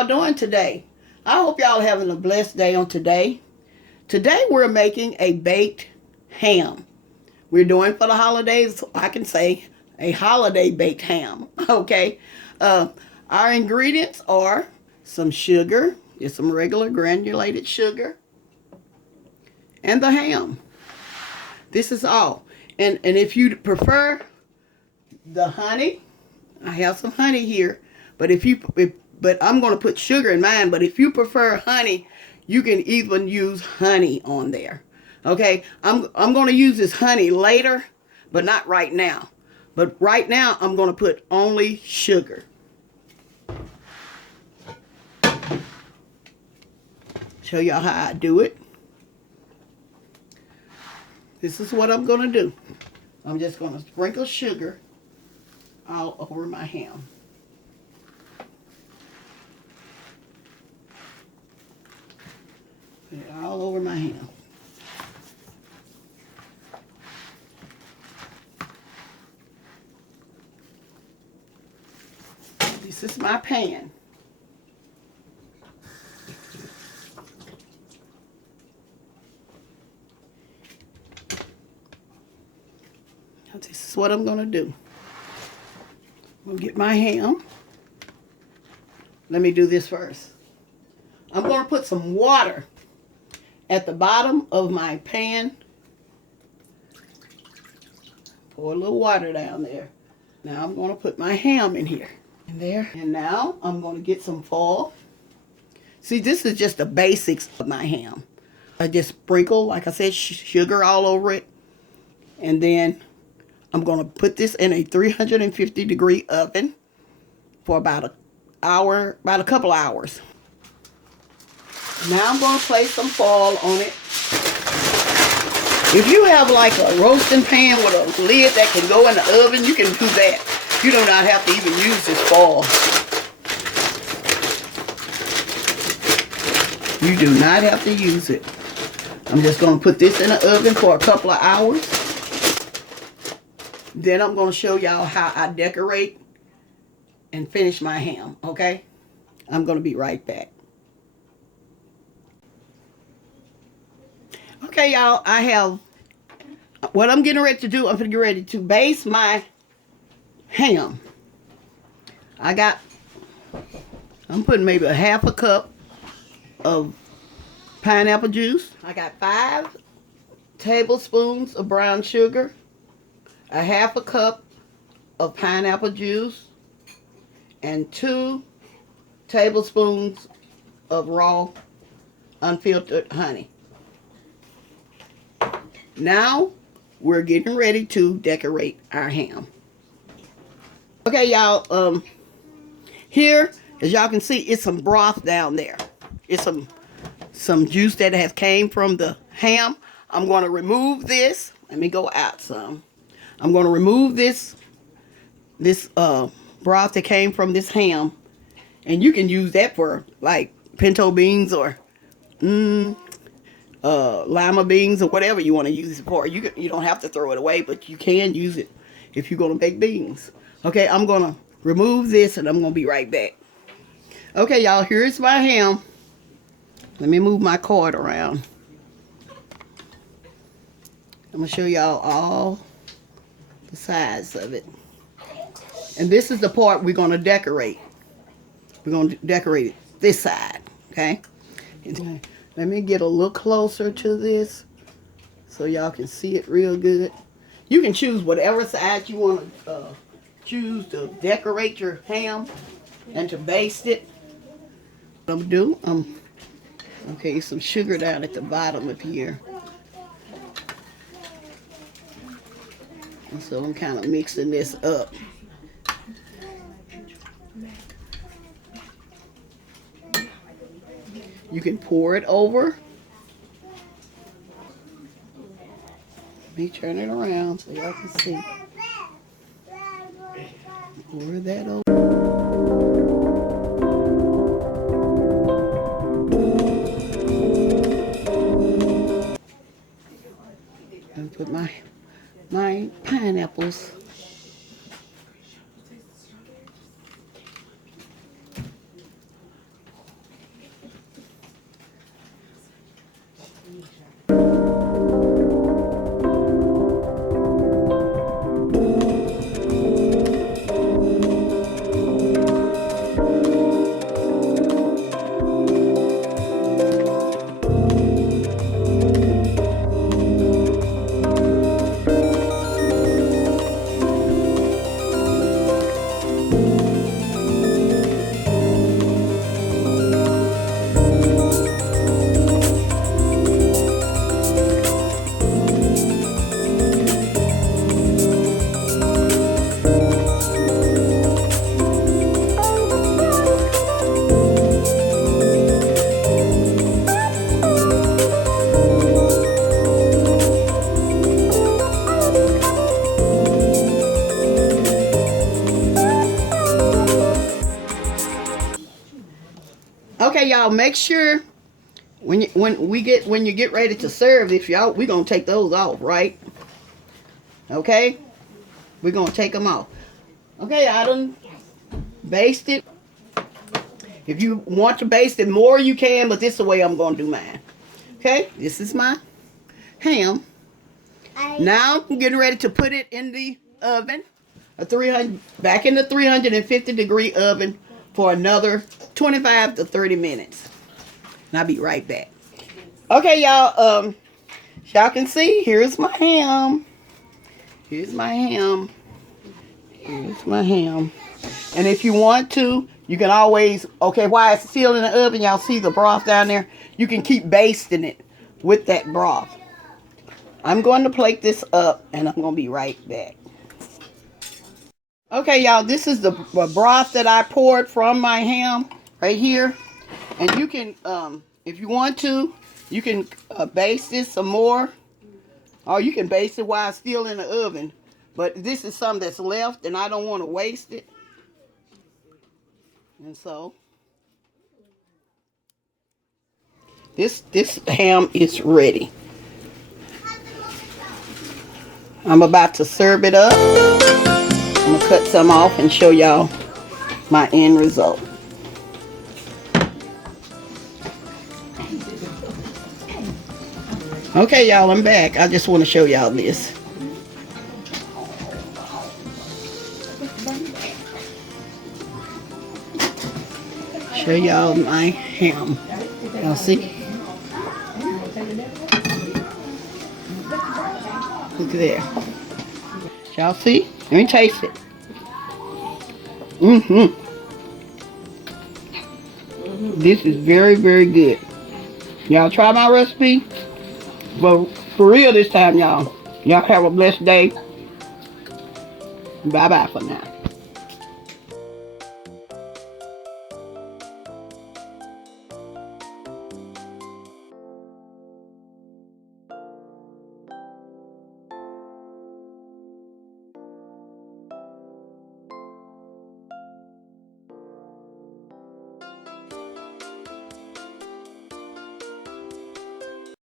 y'all doing today? I hope y'all having a blessed day on today. Today we're making a baked ham. We're doing for the holidays, I can say, a holiday baked ham, okay? Our ingredients are some sugar, just some regular granulated sugar, and the ham. This is all. And if you prefer the honey, I have some honey here, but but I'm going to put sugar in mine, but if you prefer honey, you can even use honey on there. Okay? I'm going to use this honey later, but not right now. But right now, I'm going to put only sugar. Show y'all how I do it. This is what I'm going to do. I'm just going to sprinkle sugar all over my ham. Put it all over my ham. This is my pan. This is what I'm going to do. I'm going to get my ham. Let me do this first. I'm going to put some water at the bottom of my pan. Pour a little water down there. Now I'm going to put my ham in here. In there. And now I'm going to get some foil. See, this is just the basics of my ham. I just sprinkle, like I said, sugar all over it. And then I'm going to put this in a 350-degree oven for about an hour, about a couple hours. Now I'm going to place some foil on it. If you have like a roasting pan with a lid that can go in the oven, you can do that. You do not have to even use this foil. You do not have to use it. I'm just going to put this in the oven for a couple of hours. Then I'm going to show y'all how I decorate and finish my ham, okay? I'm going to be right back. Okay, y'all, I have, what I'm getting ready to do, I'm getting ready to baste my ham. I'm putting maybe a half a cup of pineapple juice. I got 5 tablespoons of brown sugar, a half a cup of pineapple juice, and 2 tablespoons of raw unfiltered honey. Now we're getting ready to decorate our ham. Okay, y'all, here, as y'all can see, it's some broth down there. It's some juice that has came from the ham. I'm going to remove this. Let me go out some. I'm going to remove this broth that came from this ham, and you can use that for like pinto beans or lima beans or whatever you want to use it for. You don't have to throw it away, but you can use it if you're going to make beans. Okay, I'm going to remove this and I'm going to be right back. Okay, y'all, here's my ham. Let me move my cord around. I'm going to show y'all all the sides of it. And this is the part we're going to decorate. We're going to decorate it this side, okay? Let me get a little closer to this so y'all can see it real good. You can choose whatever side you want to choose to decorate your ham and to baste it. What I'm going to do, okay, some sugar down at the bottom of here. And so I'm kind of mixing this up. You can pour it over. Let me turn it around so y'all can see. Pour that over. And put my pineapples. Okay, y'all, make sure when you get ready to serve, if y'all, we're gonna take those off, right? Okay, we're gonna take them off. Okay, I done basted. If you want to baste it more, you can, but this is the way I'm gonna do mine. Okay, this is my ham. Now I'm getting ready to put it in the oven, back in the 350-degree oven for another 25 to 30 minutes. And I'll be right back. Okay, y'all. Y'all can see, here's my ham. Here's my ham. Here's my ham. And if you want to, you can always, okay, while it's still in the oven, y'all see the broth down there? You can keep basting it with that broth. I'm going to plate this up, and I'm going to be right back. Okay, y'all, this is the broth that I poured from my ham right here. And you can, if you want to, you can baste this some more. Or you can baste it while it's still in the oven. But this is some that's left, and I don't want to waste it. And so, this ham is ready. I'm about to serve it up. I'm going to cut some off and show y'all my end result. Okay, y'all, I'm back. I just want to show y'all this. Show y'all my ham. Y'all see? Look there. Y'all see? Let me taste it. This is very, very good. Y'all try my recipe. But for real this time, y'all. Y'all have a blessed day. Bye-bye for now.